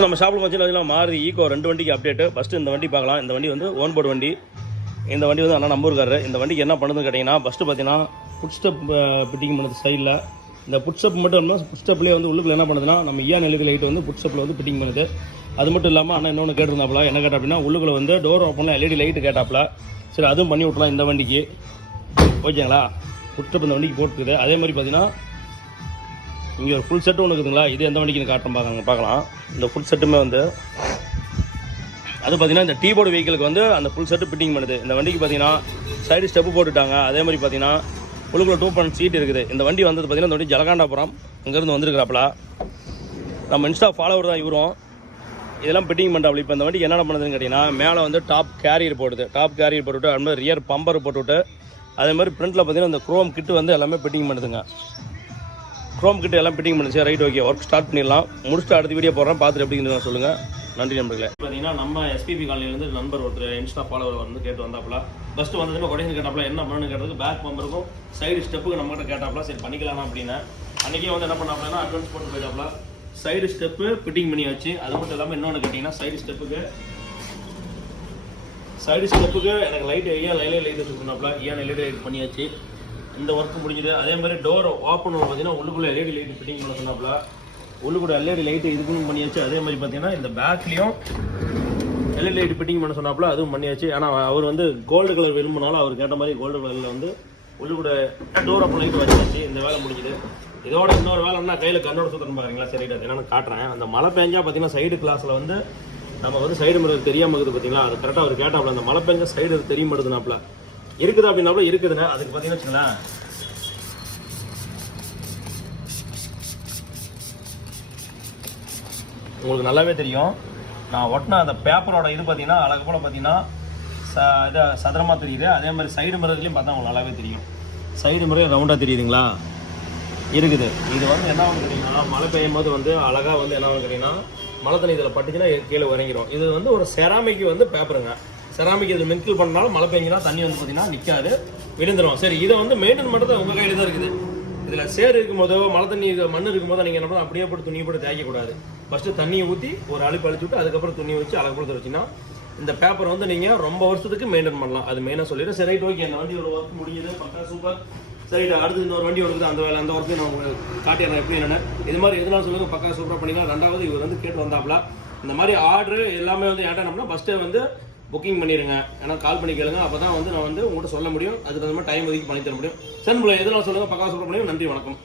நம்ம ஷாப்பில் வச்சு மாறுதி ஈகோ 2 வண்டிக்கு அப்டேட்டு. ஃபஸ்ட்டு இந்த வண்டி பார்க்கலாம். இந்த வண்டி வந்து ஓன் போர்டு வண்டி. இந்த வண்டி வந்து அண்ணா நம்பூர்காரரு. இந்த வண்டிக்கு என்ன பண்ணுதுன்னு கேட்டிங்கன்னா, ஃபஸ்ட்டு பார்த்தீங்கன்னா புட் ஸ்டெப் பிட்டிங் பண்ணுறது சைடில். இந்த புட் ஸ்டெப் மட்டும் இல்லாமல் புட் ஸ்டெப்லேயே வந்து உள்ளுக்குள்ள என்ன பண்ணுதுன்னா, நம்ம EN LED லைட் வந்து புட் ஸ்டெப்பில் வந்து பிட்டிங் பண்ணுது. அது மட்டும் இல்லாமல் அண்ணா இன்னொன்று கேட்டிருந்தாப்புல, என்ன கேட்டா அப்படின்னா, உள்ளுக்குள்ள வந்து டோர் ஓப்பனில் LED லைட்டு கேட்டாப்புல. சரி, அதுவும் பண்ணி விட்றலாம் இந்த வண்டிக்கு. ஓகேங்களா? புட் ஸ்டெப் இந்த வண்டிக்கு போட்டுருக்குது. அதே மாதிரி பார்த்தீங்கன்னா இங்கே ஒரு ஃபுல் செட்டு ஒன்று இருக்குதுங்களா, இது எந்த வண்டிக்கு காட்டுறோம் பார்க்கலாம். இந்த ஃபுல் செட்டுமே வந்து அது பார்த்தீங்கன்னா இந்த டீபோர்டு வெஹிக்கிளுக்கு வந்து அந்த ஃபுல் செட்டு ஃபிட்டிங் பண்ணுது. இந்த வண்டிக்கு பார்த்தீங்கன்னா சைடு ஸ்டெப்பு போட்டுட்டாங்க. அதே மாதிரி பார்த்தீங்கன்னா உள்ளுக்குள்ள 2 சீட் இருக்குது. இந்த வண்டி வந்தது பார்த்தீங்கன்னா இந்த வண்டி ஜலகாண்டாபுரம் அங்கேருந்து வந்துருக்குறாப்புல. நம்ம இன்ஸ்டா ஃபாலோவர் தான் இவரும். இதெல்லாம் ஃபிட்டிங் பண்ணுறாப்புல. இப்போ இந்த வண்டிக்கு என்னென்ன பண்ணுதுன்னு கேட்டிங்கன்னா, மேலே வந்து டாப் கேரியர் போட்டுது. டாப் கேரியர் போட்டுவிட்டு அது மாதிரி ரியர் பம்பர் போட்டுவிட்டு அதே மாதிரி ஃப்ரண்ட்டில் பார்த்தீங்கன்னா இந்த குரோம் கிட்டு வந்து எல்லாமே ஃபிட்டிங் பண்ணுதுங்க. க்ரோம் கிட்ட எல்லாம் ஃபிட்டிங் பண்ணிச்சு. ரைட், ஓகே, ஒர்க் ஸ்டார்ட் பண்ணிடலாம். முடிச்சுட்டு அடுத்த வீடியோ போடுறேன், பார்த்துட்டு எப்படின்னு சொல்லுங்கள். நன்றி நண்பர்களே. பார்த்தீங்கன்னா நம்ம எஸ்பிபி காலனிலேருந்து நண்பர் ஒருத்தர் இன்ஸ்டா ஃபாலோவர் வந்து கேட்டு வந்தாப்புல. ஃபஸ்ட்டு வந்ததுமே கொடைன்னு கேட்டாப்புல, என்ன பண்ணணும்னு கேட்டதுக்கு பேக் பம்பருக்கும் சைடு ஸ்டெப்புக்கு நம்மகிட்ட கேட்டாப்புல. சரி பண்ணிக்கலாம் அப்படின்னு அன்றைக்கே வந்து என்ன பண்ணாப்புலன்னா அட்வான்ஸ் போட்டு போயிட்டாப்புல. சைடு ஸ்டெப்பு ஃபிட்டிங் பண்ணி வச்சு. அது மட்டும் இல்லாமல் இன்னொன்று கேட்டிங்கன்னா சைடு ஸ்டெப்புக்கு எனக்கு லைட் லைட் வச்சு சொன்னாப்புல. LED லைட் பண்ணியாச்சு. இந்த ஒர்க் முடிஞ்சுது. அதே மாதிரி டோர் ஓப்பன் பார்த்தீங்கன்னா உள்ளுக்குள்ளே LED லைட் ஃபிட்டிங் பண்ண சொன்னாப்புல. உள்ளுக்குள்ள LED லைட்டு இதுக்கும் பண்ணியாச்சு. அதே மாதிரி பார்த்தீங்கன்னா இந்த பேக்லேயும் LED லைட் ஃபிட்டிங் பண்ண சொன்னாப்புல, அதுவும் பண்ணியாச்சு. ஆனால் அவர் வந்து கோல்டு கலர் விரும்பினாலும் அவர் கேட்ட மாதிரி கோல்டு கலரில் வந்து உள்ளுக்கூட டோர் ஓப்பன் லைட் வச்சாச்சு. இந்த வேலை முடிஞ்சுது. இதோட இன்னொரு வேலை என்ன, கையில் கண்ணோட சுத்தணும் பாருங்களா. சரி, அது என்னென்னு காட்டுறேன். அந்த மழை பெஞ்சா பார்த்தீங்கன்னா சைடு கிளாஸில் வந்து நம்ம வந்து சைடு மிரர் தெரியாமல் இருக்குது பார்த்தீங்களா. அது கரெக்டாக அவர் கேட்டாப்புல. அந்த மழை பெஞ்சா சைடு தெரிய மாட்டேதுனாப்புல. இருக்குது அப்படின்னாப்புல இருக்குதுங்க. அதுக்கு பார்த்தீங்கன்னா வச்சுங்களேன், உங்களுக்கு நல்லாவே தெரியும். நான் ஒட்டின அந்த பேப்பரோட இது பார்த்தீங்கன்னா அழகு போல் பார்த்தீங்கன்னா இதை சதுரமாக தெரியுது. அதே மாதிரி சைடு மிரர்லையும் பார்த்தா உங்களுக்கு நல்லாவே தெரியும். சைடு மிரர் ரவுண்டாக தெரியுதுங்களா, இருக்குது. இது வந்து என்ன வந்து கேட்டிங்கன்னா, மழை பெய்யும் போது வந்து அழகாக வந்து என்ன வந்து கேட்டிங்கன்னா, மழை தண்ணி இதில் பட்டுச்சுன்னா கீழே இறங்கிடும். இது வந்து ஒரு செராமிக்கு வந்து பேப்பருங்க. செராமிக் இதில் மின்கில் பண்ணாலும் மழை பெஞ்சினா தண்ணி வந்து பார்த்தீங்கன்னா நிற்காது, விழுந்துடும். சரி, இதை வந்து மெயின்டைன் பண்ணுறது உங்கள் கையில் தான் இருக்குது. இதில் சேர் இருக்கும்போதோ மழை தண்ணி மண் இருக்கும்போதோ நீங்கள் என்ன பண்ணணும், அப்படியே போட்டு துணியை போட்டு தேய்க்கக்கூடாது. ஃபஸ்ட்டு தண்ணியை ஊற்றி ஒரு அழுப்பு அழிச்சு விட்டு அதுக்கப்புறம் துணி வச்சு அழகு கொடுத்து வச்சுன்னா இந்த பேப்பர் வந்து நீங்கள் ரொம்ப வருஷத்துக்கு மெயின்டைன் பண்ணலாம். அது மெயினாக சொல்லிடுறேன். சரி, ரைட், ஓகே. அந்த வண்டி ஒரு ஒர்க் முடியுது, பக்கா சூப்பர். சரி, அடுத்து இன்னொரு வண்டி ஒன்று அந்த ஒர்க்கு நான் உங்களுக்கு காட்டிடுறேன் எப்படி என்னென்னு. இது மாதிரி எதுனாலும் சொல்லுங்கள், பக்கா சூப்பராக பண்ணிக்கலாம். ரெண்டாவது இவர் வந்து கேட்டு வந்தாப்புல. இந்த மாதிரி ஆர்டரு எல்லாமே வந்து ஏட்டானோம்னா ஃபஸ்ட்டு வந்து புக்கிங் பண்ணிடுங்க. ஏன்னா கால் பண்ணி கேளுங்க. அப்போ தான் வந்து நான் வந்து உங்கள்கிட்ட சொல்ல முடியும். அதுக்கு அந்த மாதிரி டைம் ஒதுக்கி பண்ணி தர முடியும். சரி, எதுனாலும் சொல்லுங்கள், பக்கா சூப்பராக முடியும். நன்றி, வணக்கம்.